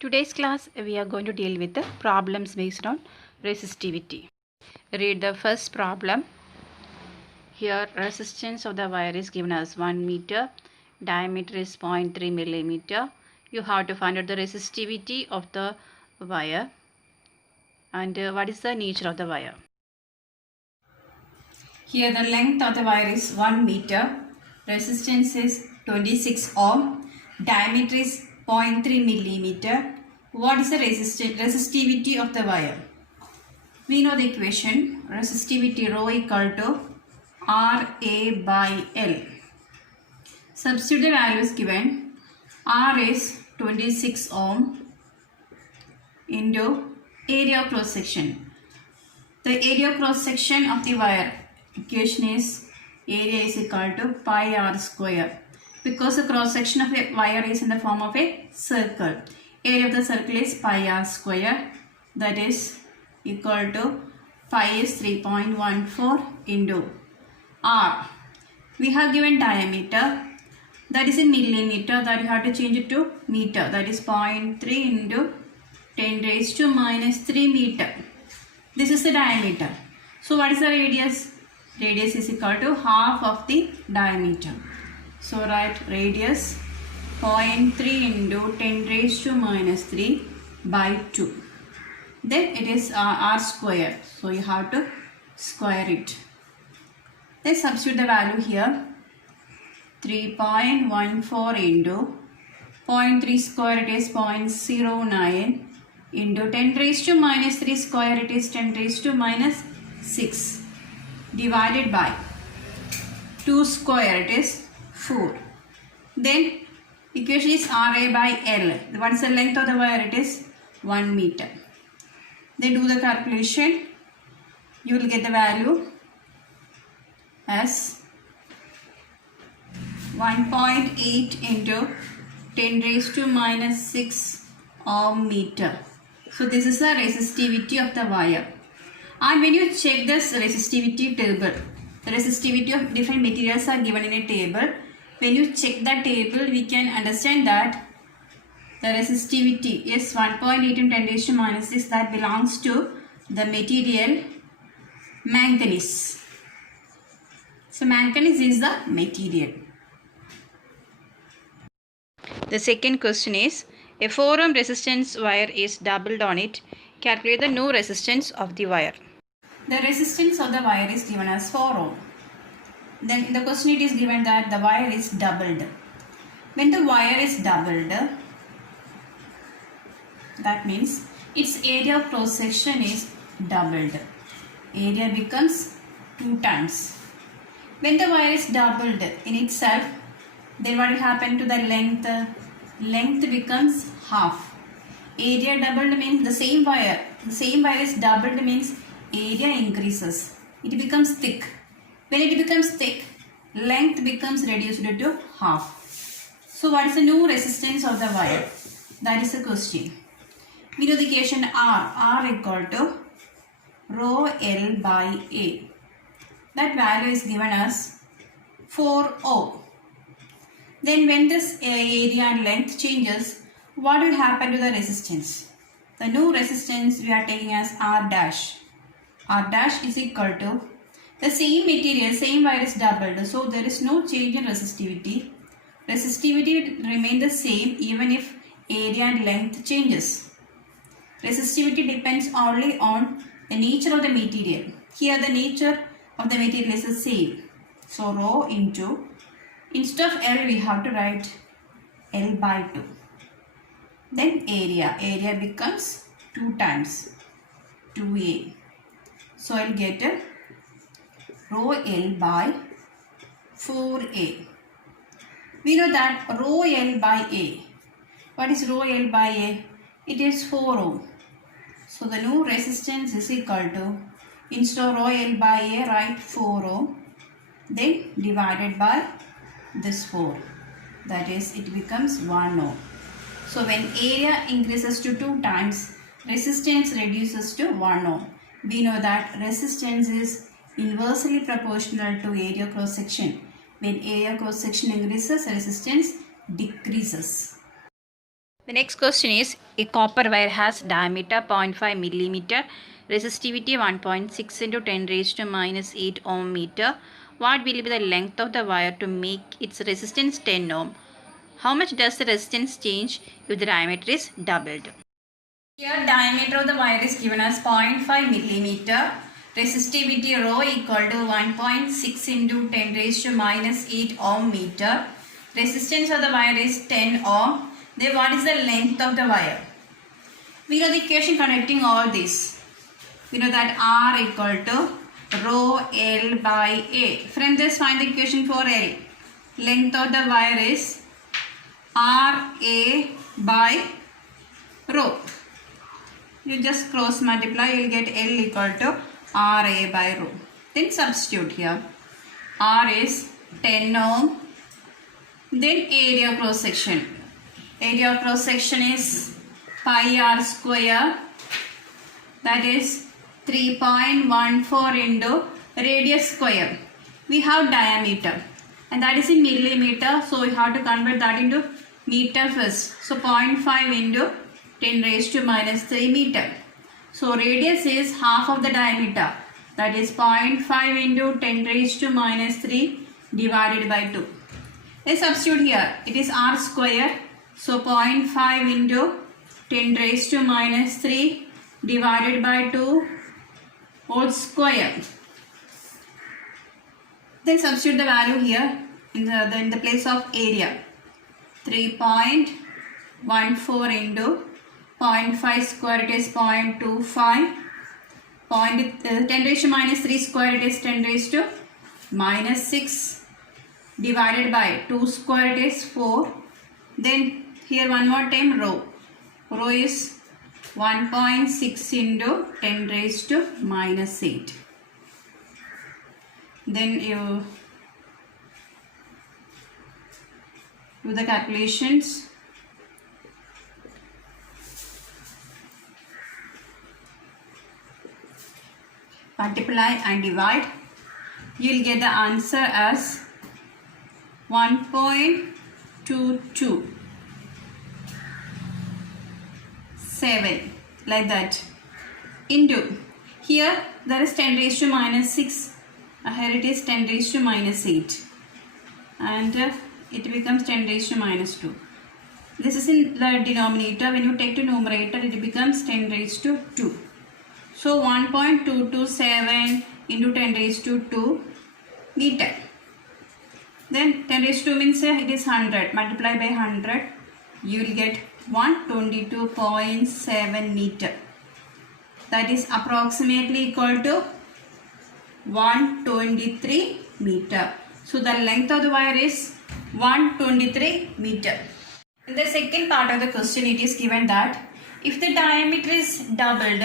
Today's class we are going to deal with the problems based on resistivity. Read the first problem. Here resistance of the wire is given as 1 meter, diameter is 0.3 millimeter. You have to find out the resistivity of the wire and what is the nature of the wire. Here the length of the wire is 1 meter, resistance is 26 ohm, diameter is 0.3 millimeter. What is the resistivity of the wire? We know the equation, resistivity rho equal to RA by L. Substitute the values given. R is 26 ohm into area of cross section. The area of cross section of the wire equation is area is equal to pi r square, because the cross section of a wire is in the form of a circle. Area of the circle is pi r square, that is equal to pi is 3.14 into r. We have given diameter, that is in millimeter, that you have to change it to meter, that is 0.3 into 10 raised to minus 3 meter. This is the diameter. So what is the radius? Radius is equal to half of the diameter. So write radius 0.3 into 10 raised to minus 3 by 2. Then it is r square. So you have to square it. Then substitute the value here. 3.14 into 0.3 square, it is 0.09 into 10 raised to minus 3 square, it is 10 raised to minus 6, divided by 2 square, it is 4. Then equation is RA by L. What is the length of the wire? It is 1 meter. Then do the calculation. You will get the value as 1.8 into 10 raised to minus 6 ohm meter. So this is the resistivity of the wire. And when you check this resistivity table, the resistivity of different materials are given in a table. When you check the table, we can understand that the resistivity is 1.8 into 10 raised to minus 6, that belongs to the material manganese. So manganese is the material. The second question is, a 4 ohm resistance wire is doubled on it. Calculate the new resistance of the wire. The resistance of the wire is given as 4 ohm. Then in the question it is given that the wire is doubled. When the wire is doubled, that means its area of cross section is doubled. Area becomes 2 times. When the wire is doubled in itself, then what will happen to the length? Length becomes half. Area doubled means the same wire is doubled means area increases. It becomes thick. When it becomes thick, length becomes reduced to half. So what is the new resistance of the wire? That is the question. We know the equation R equal to rho L by A. That value is given as 4 ohm. Then when this area and length changes, what will happen to the resistance? The new resistance we are taking as R dash. R dash is equal to the same material, same wire is doubled. So there is no change in resistivity. Resistivity will remain the same even if area and length changes. Resistivity depends only on the nature of the material. Here the nature of the material is the same. So rho into, instead of L we have to write L by 2. Then area becomes 2 times 2A. So I'll get rho L by 4A. We know that rho L by A. What is rho L by A? It is 4 ohm. So the new resistance is equal to, instead of rho L by A, write 4 ohm. Then divided by this 4. That is, it becomes 1 ohm. So when area increases to 2 times, resistance reduces to 1 ohm. We know that resistance is inversely proportional to area cross section. When area cross section increases, resistance decreases. The next question is, a copper wire has diameter 0.5 millimeter, resistivity 1.6 into 10 raised to minus 8 ohm meter. What will be the length of the wire to make its resistance 10 ohm? How much does the resistance change if the diameter is doubled? Here diameter of the wire is given as 0.5 millimeter. Resistivity rho equal to 1.6 into 10 raised to minus 8 ohm meter. Resistance of the wire is 10 ohm. Then what is the length of the wire? We know the equation connecting all this. We know that R equal to rho L by A. From this find the equation for L. Length of the wire is RA by rho. You just cross multiply, you will get L equal to RA by rho. Then substitute here. R is 10 ohm. Then area cross section. Area of cross section is pi r square, that is 3.14 into radius square. We have diameter and that is in millimeter, so we have to convert that into meter first. So 0.5 into 10 raised to minus 3 meter. So radius is half of the diameter, that is 0.5 into 10 raised to minus 3 divided by 2. Let's substitute here. It is r square. So 0.5 into 10 raised to minus 3 divided by 2 whole square. Then substitute the value here in the place of area. 3.14 into 0.5 square, it is 0.25. 10 raised to minus 3 square, it is 10 raised to minus 6 divided by 2 square, it is 4. Then here one more time rho. Rho is 1.6 into 10 raised to minus 8. Then you do the calculations. Multiply and divide. You will get the answer as 1.227 like that into here there is 10 raised to minus 6, here it is 10 raised to minus 8 and it becomes 10 raised to minus 2. This is in the denominator. When you take to numerator it becomes 10 raised to 2. So 1.227 into 10 raised to 2 meter. Then 10 raised to 2 means it is 100. Multiply by 100. You will get 122.7 meter. That is approximately equal to 123 meter. So the length of the wire is 123 meter. In the second part of the question it is given that if the diameter is doubled,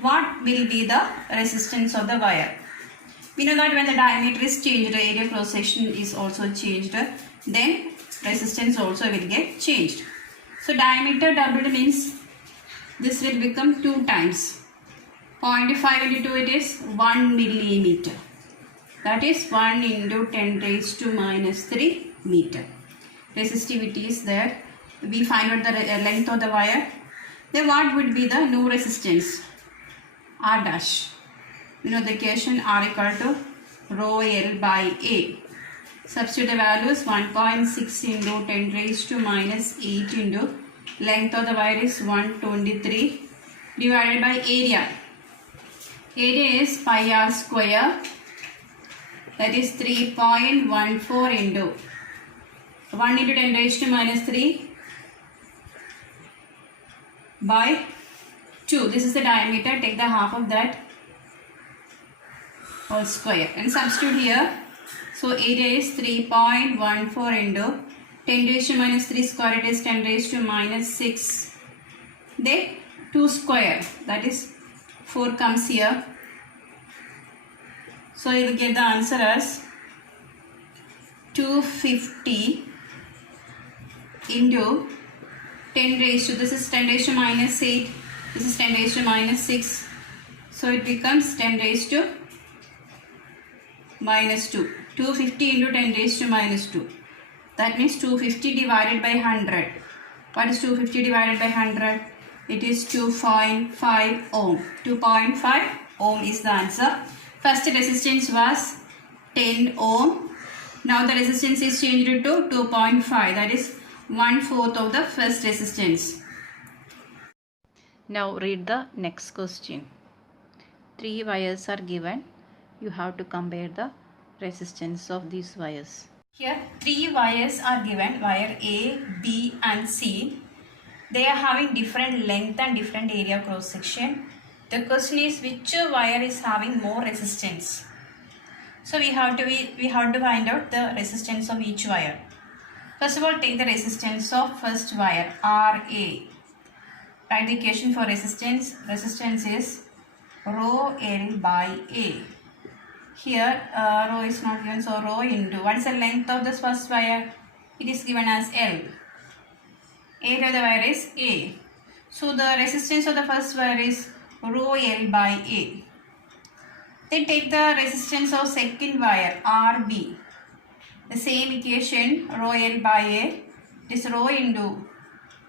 what will be the resistance of the wire? We know that when the diameter is changed, the area cross section is also changed, then resistance also will get changed. So diameter doubled means this will become 2 times. 0.5 into 2 it is 1 millimeter. That is 1 into 10 raised to minus 3 meter. Resistivity is there. We find out the length of the wire. Then what would be the new resistance? R dash. You know the equation R equal to rho L by A. Substitute the values 1.6 into 10 raised to minus 8 into length of the wire is 123 divided by area. Area is pi r square, that is 3.14 into 1 into 10 raised to minus 3 by 2. This is the diameter. Take the half of that whole square and substitute here. So area is 3.14 into 10 raised to minus 3 square, it is 10 raised to minus 6. Then 2 square, that is 4 comes here. So you will get the answer as 250 into 10 raised to, this is 10 raised to minus 8, this is 10 raised to minus 6. So it becomes 10 raised to minus 2. 250 into 10 raised to minus 2. That means 250 divided by 100. What is 250 divided by 100? It is 2.5 ohm. 2.5 ohm is the answer. First resistance was 10 ohm. Now the resistance is changed to 2.5. That is 1/4 of the first resistance. Now read the next question. 3 wires are given. You have to compare the resistance of these wires. Here 3 wires are given, wire A, B and C. They are having different length and different area cross section. The question is which wire is having more resistance. So we have to find out the resistance of each wire. First of all, take the resistance of first wire RA. Write the equation for resistance. Resistance is rho L by A. Here rho is not given, so rho into what is the length of this first wire? It is given as L. Area of the wire is A. So the resistance of the first wire is rho L by A. Then take the resistance of second wire RB. The same equation, rho L by A. It is rho into.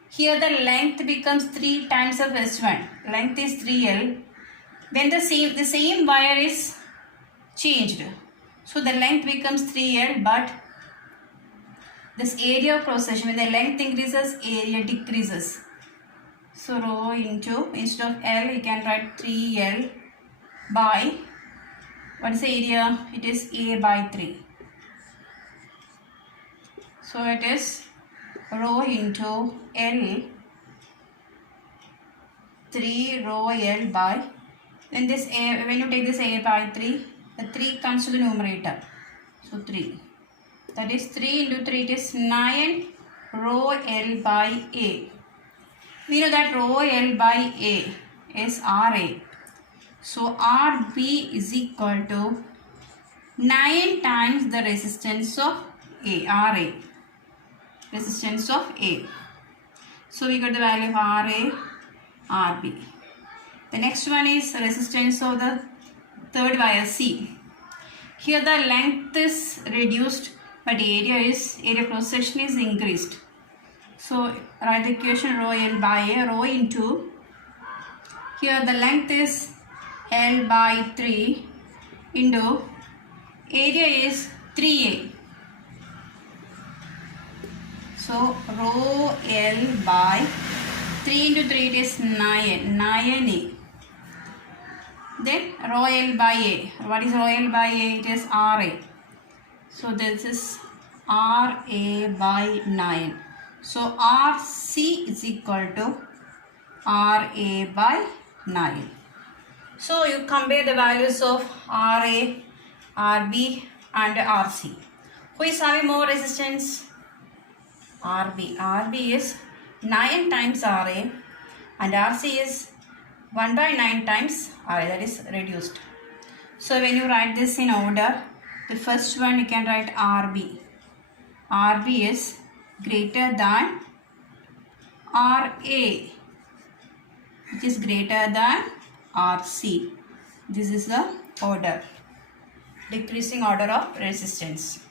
Here the length becomes 3 times the first one. Length is 3L. Then the same wire is changed. So the length becomes 3L, but this area of cross section, when the length increases, area decreases. So rho into, instead of L, you can write 3L by, what is the area? It is A by 3. So it is rho into L, 3 rho L by, then this A, when you take this A by 3, the 3 comes to the numerator. So 3. That is 3 into 3, it is 9 rho L by A. We know that rho L by A is RA. So RB is equal to 9 times the resistance of A, RA. Resistance of A. So we got the value of RA, RB. The next one is resistance of the third wire C. Here the length is reduced, but area cross section is increased. So write the equation rho L by A, rho into, here the length is L by 3 into area is 3A. So rho L by 3 into 3, it is 9A. Then rho L by A. What is rho L by A? It is RA. So this is RA by 9. So RC is equal to RA by 9. So you compare the values of RA, RB and RC. Who is having more resistance? RB. RB is 9 times RA and RC is 1 by 9 times RA, that is reduced. So when you write this in order, the first one you can write RB. RB is greater than RA, which is greater than RC. This is the order, decreasing order of resistance.